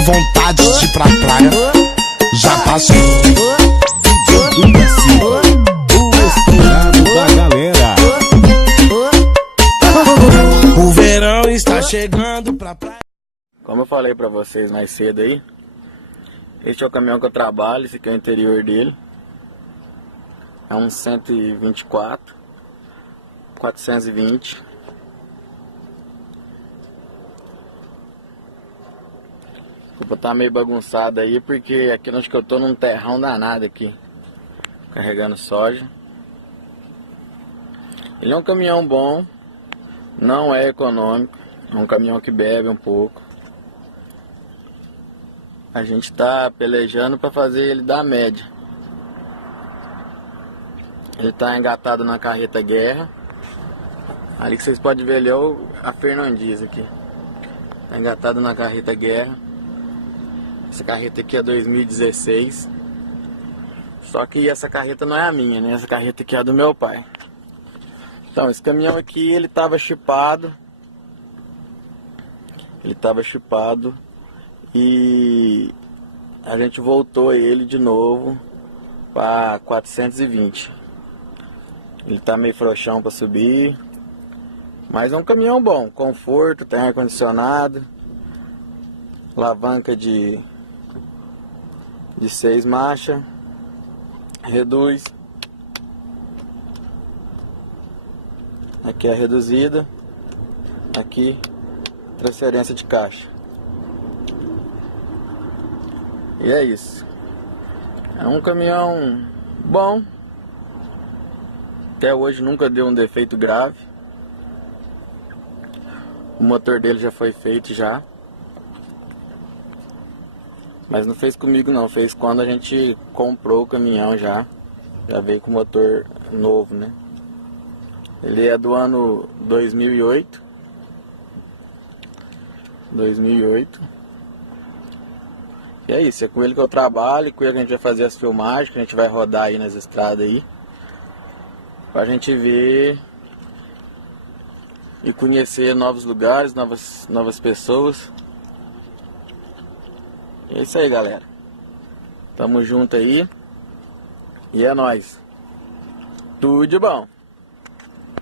tem vontade de ir pra praia, já passou. O estourado da galera. O verão está chegando pra praia. Como eu falei pra vocês mais cedo aí, este é o caminhão que eu trabalho, esse aqui é o interior dele. É um 124, 420. Desculpa, tá meio bagunçado aí, porque aqui onde que eu tô num terrão danado aqui, carregando soja. Ele é um caminhão bom, não é econômico, é um caminhão que bebe um pouco. A gente tá pelejando para fazer ele dar média. Ele tá engatado na carreta guerra. Ali que vocês podem ver ali é a Fernandes aqui. Tá engatado na carreta guerra. Essa carreta aqui é 2016. Só que essa carreta não é a minha, né? Essa carreta aqui é a do meu pai. Então, esse caminhão aqui, ele tava chipado. E a gente voltou ele de novo para 420. Ele tá meio frouxão para subir, mas é um caminhão bom, conforto, tem ar condicionado, alavanca de 6 marchas, reduz. Aqui é a reduzida, aqui transferência de caixa. E é isso. É um caminhão bom. Até hoje nunca deu um defeito grave. O motor dele já foi feito já. Mas não fez comigo não, fez quando a gente comprou o caminhão já. Já veio com o motor novo, né? Ele é do ano 2008. E é isso, é com ele que eu trabalho, com ele que a gente vai fazer as filmagens, que a gente vai rodar aí nas estradas aí, pra gente ver e conhecer novos lugares, novas pessoas. É isso aí, galera. Tamo junto aí. E é nóis. Tudo de bom.